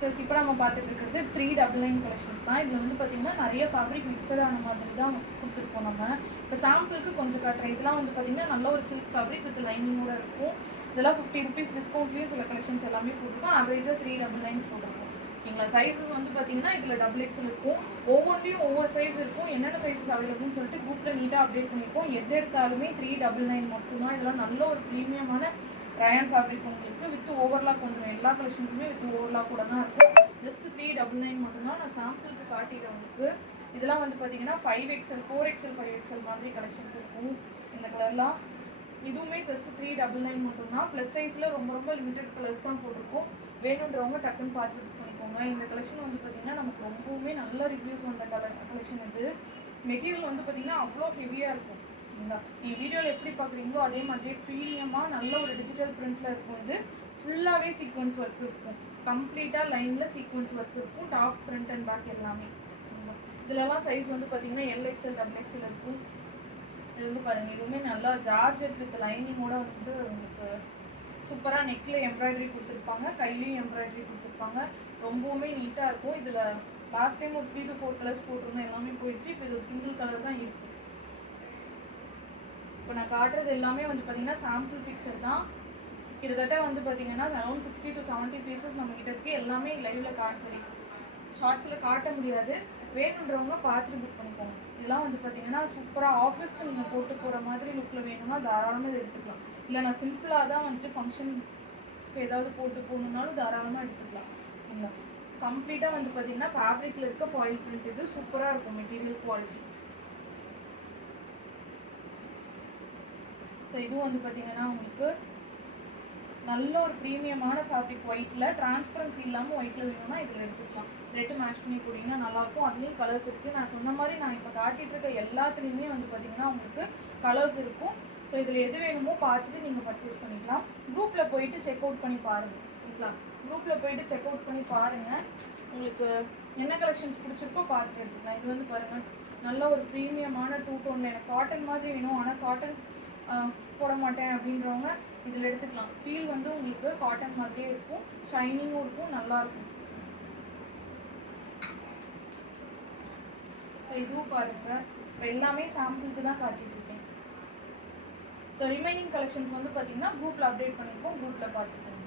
Sisters இப்போ நம்ம பார்த்துட்டு இருக்கிறது 399 கலெக்ஷன்ஸ் தான். இதில் வந்து பார்த்தீங்கன்னா நிறைய ஃபேப்ரிக் மிக்சடான மாதிரி தான் கொடுத்துருக்கோம். நம்ம இப்போ சாம்பிளுக்கு கொஞ்சம் காட்டுறேன். இதெல்லாம் வந்து பார்த்தீங்கன்னா நல்ல ஒரு சில்க் ஃபேப்ரிக் வித் லைனிங்கோட இருக்கும். இதெல்லாம் 50 ருபீஸ் டிஸ்கவுண்ட்லேயும் சில கலெக்ஷன்ஸ் எல்லாமே போட்டிருக்கோம். ஆவரேஜாக 399 போட்டிருக்கோம். ஓகேங்களா? சைஸஸ் வந்து பார்த்தீங்கன்னா இதில் XXL இருக்கும். ஒவ்வொன்றையும் ஒவ்வொரு சைஸ் இருக்கும். என்னென்ன சைஸஸ் அவைலபிள்னு சொல்லிட்டு குரூப்பில் நீட்டாக அப்டேட் பண்ணியிருக்கோம். எது எடுத்தாலுமே 399 மட்டும்தான். இதெல்லாம் நல்ல ஒரு ப்ரீமியமான ரயான் ஃபேப்ரிக் உங்களுக்கு வித் ஓவர்லாக் வந்துடும். எல்லா கலெக்ஷன்ஸுமே வித் ஓவர்லாக் கூட தான் இருக்கும். ஜஸ்ட் 399 மட்டும்தான். நான் சாம்பிளுக்கு காட்டிடுறேன் உங்களுக்கு. இதெல்லாம் வந்து பார்த்தீங்கன்னா 5XL 4XL 5XL மாதிரி கலெக்ஷன்ஸ் இருக்கும். இந்த கலர்லாம் இதுவுமே ஜஸ்ட் 399 மட்டும்தான். ப்ளஸ் சைஸில் ரொம்ப ரொம்ப லிமிடெட் கலர்ஸ் தான் போட்டிருக்கோம். வேணுன்றவங்க டக்குன்னு பார்த்து புக் பண்ணிக்கோங்க. இந்த கலெக்ஷன் வந்து பார்த்தீங்கன்னா நமக்கு ரொம்பவுமே நல்ல ரிவ்யூஸ் வந்த கலெக்ஷன் இது. மெட்டீரியல் வந்து பார்த்தீங்கன்னா அவ்வளோ ஹெவியாக இருக்கும். நீ வீடியோவில் எப்படி பார்க்குறீங்களோ அதே மாதிரியே ப்ரீமியமாக நல்ல ஒரு டிஜிட்டல் பிரிண்டில் இருக்கும். இது ஃபுல்லாகவே சீக்வன்ஸ் ஒர்க் இருக்கும். கம்ப்ளீட்டாக லைனில் சீக்வன்ஸ் ஒர்க் இருக்கும். டாப் ஃப்ரண்ட் அண்ட் பேக் எல்லாமே. இதிலலாம் சைஸ் வந்து பார்த்தீங்கன்னா LXL XXL இருக்கும். இது வந்து பாருங்கள், இதுவுமே நல்லா ஜார்ஜெட் வித் லைனிங்கோட வந்து உங்களுக்கு சூப்பராக நெக்கில் எம்ப்ராய்டரி கொடுத்துருப்பாங்க, கையிலையும் எம்ப்ராய்டரி கொடுத்துருப்பாங்க. ரொம்பவுமே நீட்டாக இருக்கும். இதில் லாஸ்ட் டைம் ஒரு 3 to 4 கலர்ஸ் போட்டிருந்தோம், எல்லாமே போயிடுச்சு. இப்போ இது ஒரு சிங்கிள் கலர் தான் இருக்குது. இப்போ நான் காட்டுறது எல்லாமே வந்து பார்த்தீங்கன்னா சாம்பிள் பிக்சர் தான். கிட்டத்தட்ட வந்து பார்த்தீங்கன்னா அரௌண்ட் 60 to 70 பீசஸ் நம்மக்கிட்ட இருக்குது. எல்லாமே லைவில் சரி ஷார்ட்ஸில் காட்ட முடியாது. வேணுன்றவங்க பார்த்துட்டு புக் பண்ணிக்கோங்க. இதெல்லாம் வந்து பார்த்தீங்கன்னா சூப்பராக ஆஃபீஸ்க்கு நீங்கள் போட்டு போகிற மாதிரி லுக்கில் வேணும்னா தாராளமாக இதை எடுத்துக்கலாம். இல்லை நான் சிம்பிளாக தான் வந்துட்டு ஃபங்க்ஷனுக்கு ஏதாவது போட்டு போகணுன்னாலும் தாராளமாக எடுத்துக்கலாம். சரிங்களா? கம்ப்ளீட்டாக வந்து பார்த்தீங்கன்னா ஃபேப்ரிக்கில் இருக்க ஃபாயில் பிரிண்ட். இது சூப்பராக இருக்கும் மெட்டீரியல் குவாலிட்டி. ஸோ இதுவும் வந்து பார்த்தீங்கன்னா உங்களுக்கு நல்ல ஒரு ப்ரீமியமான ஃபேப்ரிக். ஒயிட்டில் டிரான்ஸ்பரன்சி இல்லாமல் ஒயிட்டில் வேணும்னா இதில் எடுத்துக்கலாம். ரெட்டு மேட்ச் பண்ணி போட்டிங்கன்னா நல்லாயிருக்கும். அதுலேயும் கலர்ஸ் இருக்குது. நான் சொன்ன மாதிரி நான் இப்போ காட்டிகிட்டு இருக்க எல்லாத்துலேயுமே வந்து பார்த்தீங்கன்னா உங்களுக்கு கலர்ஸ் இருக்கும். ஸோ இதில் எது வேணுமோ பார்த்துட்டு நீங்கள் பர்ச்சேஸ் பண்ணிக்கலாம். குரூப்பில் போயிட்டு செக் அவுட் பண்ணி பாருங்கள். ஓகேங்களா? குரூப்பில் போயிட்டு செக் அவுட் பண்ணி பாருங்கள். உங்களுக்கு என்ன கலெக்ஷன்ஸ் பிடிச்சிருக்கோ பார்த்துட்டு எடுத்துக்கலாம். இது வந்து பாருங்கள் நல்ல ஒரு ப்ரீமியமான 2 டோன். எனக்கு காட்டன் மாதிரி வேணும் ஆனால் காட்டன் போட மாட்டேன் அப்படின்றவங்க இதில் எடுத்துக்கலாம். ஃபீல் வந்து உங்களுக்கு காட்டன் மாதிரியே இருக்கும். ஷைனிங்கும் இருக்கும். நல்லாயிருக்கும். ஸோ இதுவும் பாருங்கள், இப்போ எல்லாமே சாம்பிளுக்கு தான் காட்டிகிட்டு இருக்கேன். ஸோ ரிமைனிங் கலெக்ஷன்ஸ் வந்து பார்த்தீங்கன்னா குரூப்பில் அப்டேட் பண்ணியிருக்கோம். குரூப்பில் பார்த்துக்கோங்க.